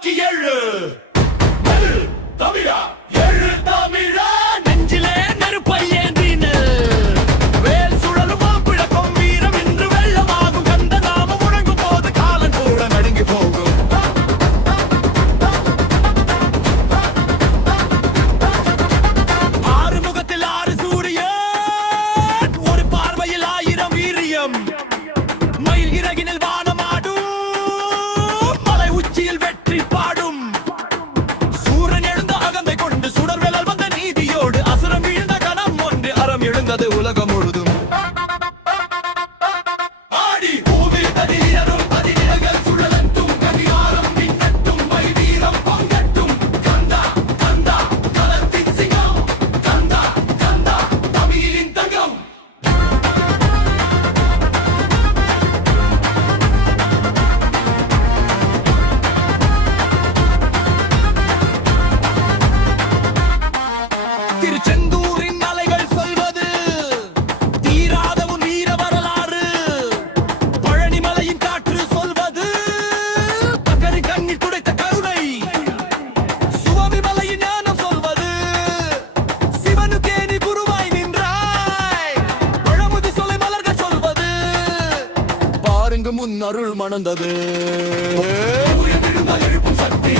நோக்கி எழு தமிழா எழு தமிழா நெஞ்சிலே நெருப்பை ஏந்தின வேல் சுழலும் மாப்பிளக்கும் வீரம் இன்று வெள்ளமாகும் கந்த நாமம் முழங்கும் போது காலன் கூட நடுங்கி போகும் ஆறு முகத்தில் ஆறு சூரியன் ஒரு பார்வையில் ஆயிரம் வீரியம் மயில் இறகினில் வானமாடும் மலை உச்சியில் வெற்றி பாடும் சூரன் எழுந்த அகந்தை கொண்டு சுடர் விழல் வந்த நீதியோடு அசுரம் வீழ்ந்த கணம் ஒன்று அறம் எழுந்தது உலகம் முழுதும் ஆடி பூமி தனியரும் பதினிறகள் சுழலட்டும் கதிகாரம் மின்னட்டும் வைவீரம் பங்கட்டும் கந்தா கந்தா களத்தின் சிங்கம் கந்தா கந்தா தமிழின் தங்கம் திருச்செந்தூரின் மலைகள் சொல்வது தீராத உன் வீர வரலாறு பழனிமலையின் காற்று சொல்வது பக்கரி கண்ணீர் துடைத்த கருணை சுவாமி மலையின் ஞானம் சொல்வது சிவனுக்கே நீ குருவாய் நின்றாய் பழமுதி சொலை மலர்கள் சொல்வது பாருங்க முன் அருள் மணந்தது எழுப்பும் சக்தி